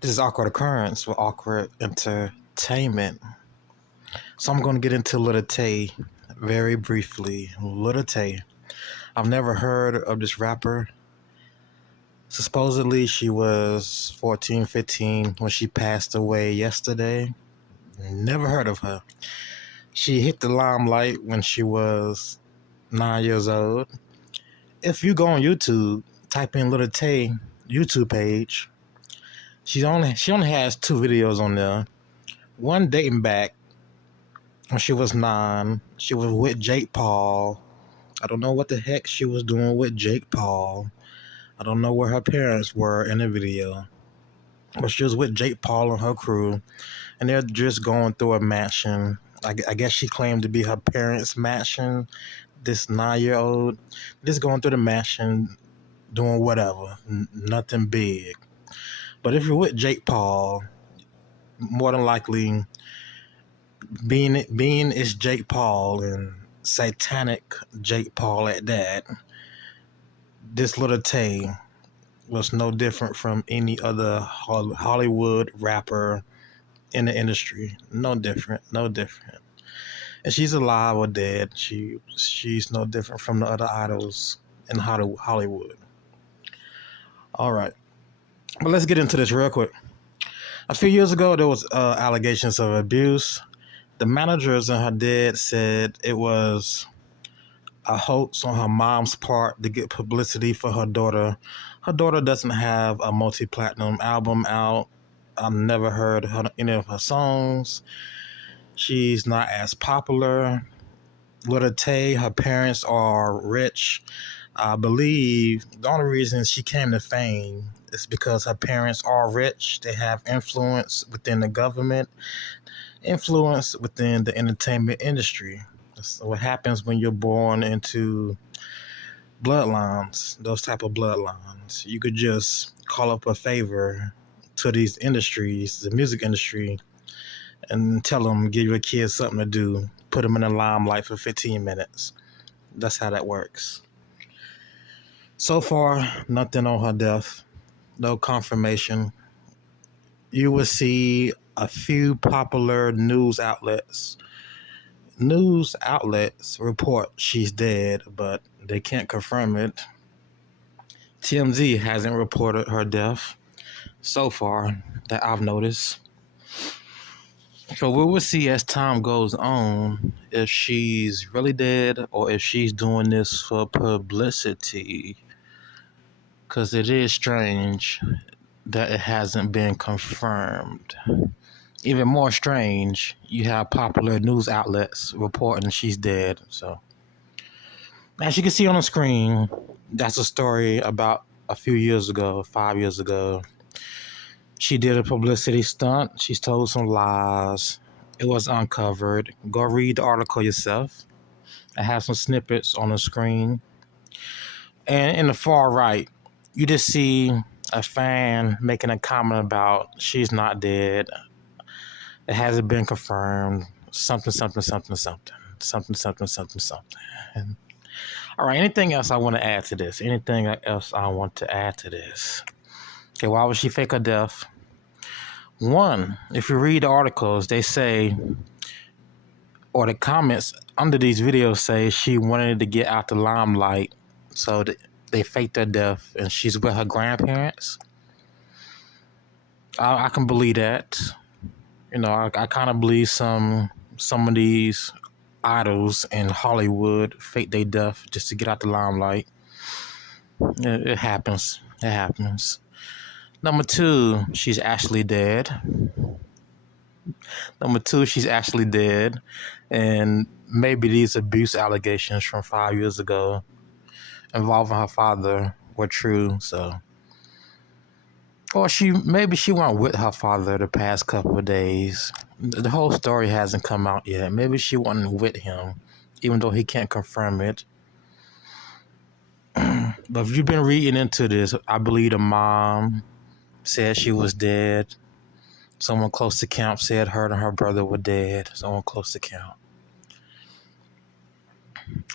This is Awkward Occurrence with Awkward Entertainment. So I'm going to get into Lil Tay very briefly. Lil Tay. I've never heard of this rapper. Supposedly she was 14, 15 when she passed away yesterday. Never heard of her. She hit the limelight when she was 9 years old. If you go on YouTube, type in Lil Tay YouTube page. She only has 2 videos on there. One dating back when she was 9. She was with Jake Paul. I don't know what the heck she was doing with Jake Paul. I don't know where her parents were in the video. But she was with Jake Paul and her crew. And they're just going through a mansion. I guess she claimed to be her parents' mansion. This 9-year-old. Just going through the mansion, doing whatever. Nothing big. But if you're with Jake Paul, more than likely, being is Jake Paul and satanic Jake Paul at that, this Lil Tay was no different from any other Hollywood rapper in the industry. No different. And she's alive or dead. She's no different from the other idols in Hollywood. All right. But let's get into this real quick. A few years ago, there was allegations of abuse. The managers and her dad said it was a hoax on her mom's part to get publicity for her daughter. Her daughter doesn't have a multi-platinum album out. I've never heard any of her songs. She's not as popular. Lil Tay, her parents are rich. I believe the only reason she came to fame is because her parents are rich. They have influence within the government, influence within the entertainment industry. That's what happens when you're born into bloodlines, those type of bloodlines. You could just call up a favor to these industries, the music industry, and tell them, give your kids something to do, put them in the limelight for 15 minutes. That's how that works. So far, nothing on her death, no confirmation. You will see a few popular news outlets report she's dead, but they can't confirm it. TMZ hasn't reported her death so far that I've noticed. So we will see as time goes on if she's really dead or if she's doing this for publicity. Because it is strange that it hasn't been confirmed. Even more strange, you have popular news outlets reporting she's dead. So, as you can see on the screen, that's a story about a few years ago, 5 years ago. She did a publicity stunt. She's told some lies. It was uncovered. Go read the article yourself. I have some snippets on the screen. And in the far right, you just see a fan making a comment about she's not dead. It hasn't been confirmed. Something. All right, anything else I want to add to this? Okay, why would she fake her death? One, if you read the articles, they say, or the comments under these videos say she wanted to get out the limelight, so they faked her death, and she's with her grandparents. I can believe that. You know, I kind of believe some of these idols in Hollywood fake their death just to get out the limelight. It happens. Number 2, she's actually dead. And maybe these abuse allegations from 5 years ago involving her father were true. So, or maybe she went with her father the past couple of days. The whole story hasn't come out yet. Maybe she went with him, even though he can't confirm it. But if you've been reading into this, I believe the mom said she was dead. Someone close to camp said her and her brother were dead. Someone close to camp.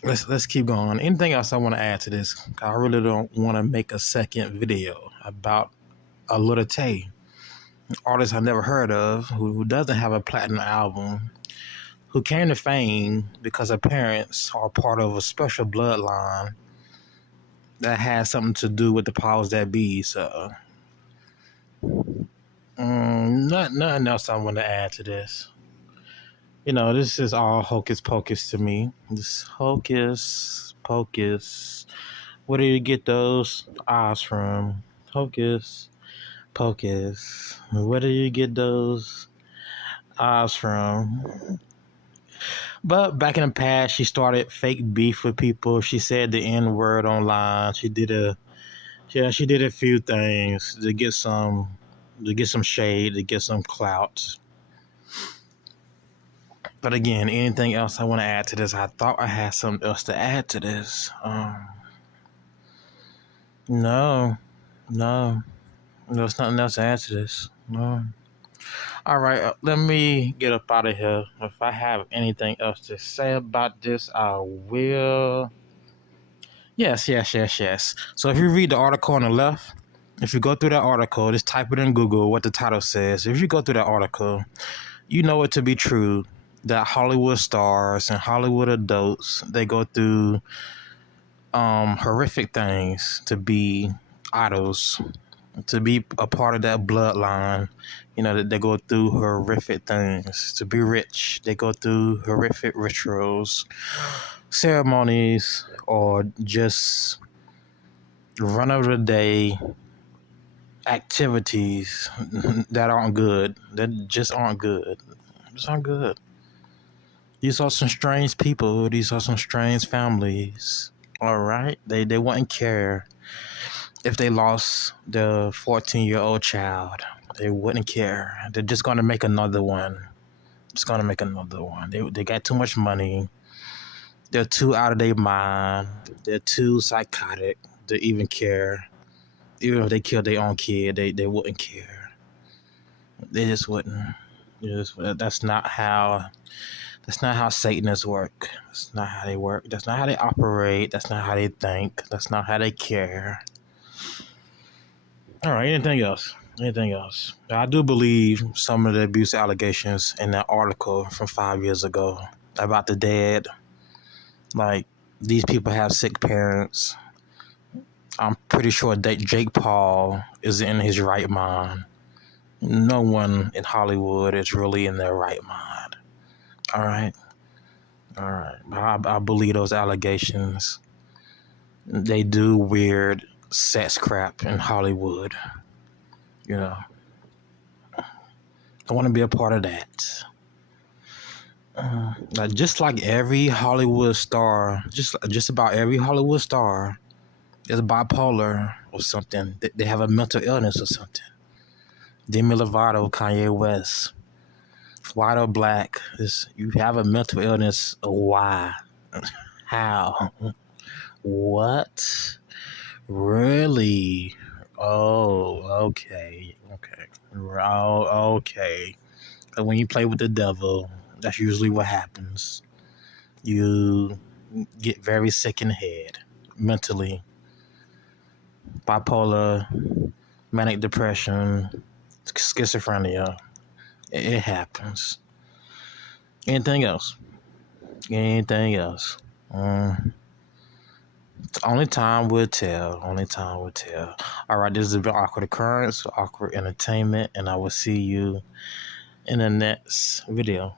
Let's keep going. Anything else I want to add to this? I really don't want to make a second video about a Lil Tay. artist I never heard of, who doesn't have a platinum album, who came to fame because her parents are part of a special bloodline that has something to do with the powers that be. So, nothing else I want to add to this. This is all hocus pocus to me. This hocus pocus. Where did you get those eyes from? Hocus pocus. Where did you get those eyes from? But back in the past, she started fake beef with people. She said the N word online. She did a few things to get some shade, to get some clout. But again, anything else I want to add to this? I thought I had something else to add to this. No, there's nothing else to add to this. No. All right, let me get up out of here. If I have anything else to say about this, I will. Yes. So if you read the article on the left, if you go through that article, just type it in Google what the title says. If you go through that article, you know it to be true that Hollywood stars and Hollywood adults, they go through horrific things to be idols, to be a part of that bloodline. That they go through horrific things. To be rich, they go through horrific rituals, ceremonies, or just run of the day activities that aren't good. That just aren't good. Just aren't good. These are some strange people. These are some strange families. All right? They wouldn't care if they lost their 14-year-old child. They wouldn't care. They're just going to make another one. They got too much money. They're too out of their mind. They're too psychotic to even care. Even if they killed their own kid, they wouldn't care. They just wouldn't. That's not how Satanists work. That's not how they work. That's not how they operate. That's not how they think. That's not how they care. All right, anything else? I do believe some of the abuse allegations in that article from 5 years ago about the dad. Like, these people have sick parents. I'm pretty sure that Jake Paul is in his right mind. No one in Hollywood is really in their right mind. All right. I believe those allegations. They do weird sex crap in Hollywood. I want to be a part of that. Just like every Hollywood star, just about every Hollywood star is bipolar or something. They have a mental illness or something. Demi Lovato, Kanye West, white or black, you have a mental illness. Why? How? What? Really? Oh, okay. Oh, okay. When you play with the devil, that's usually what happens. You get very sick in the head, mentally. Bipolar, manic depression, schizophrenia. It happens. Anything else? Only time will tell. All right, this has been Awkward Occurrence, Awkward Entertainment, and I will see you in the next video.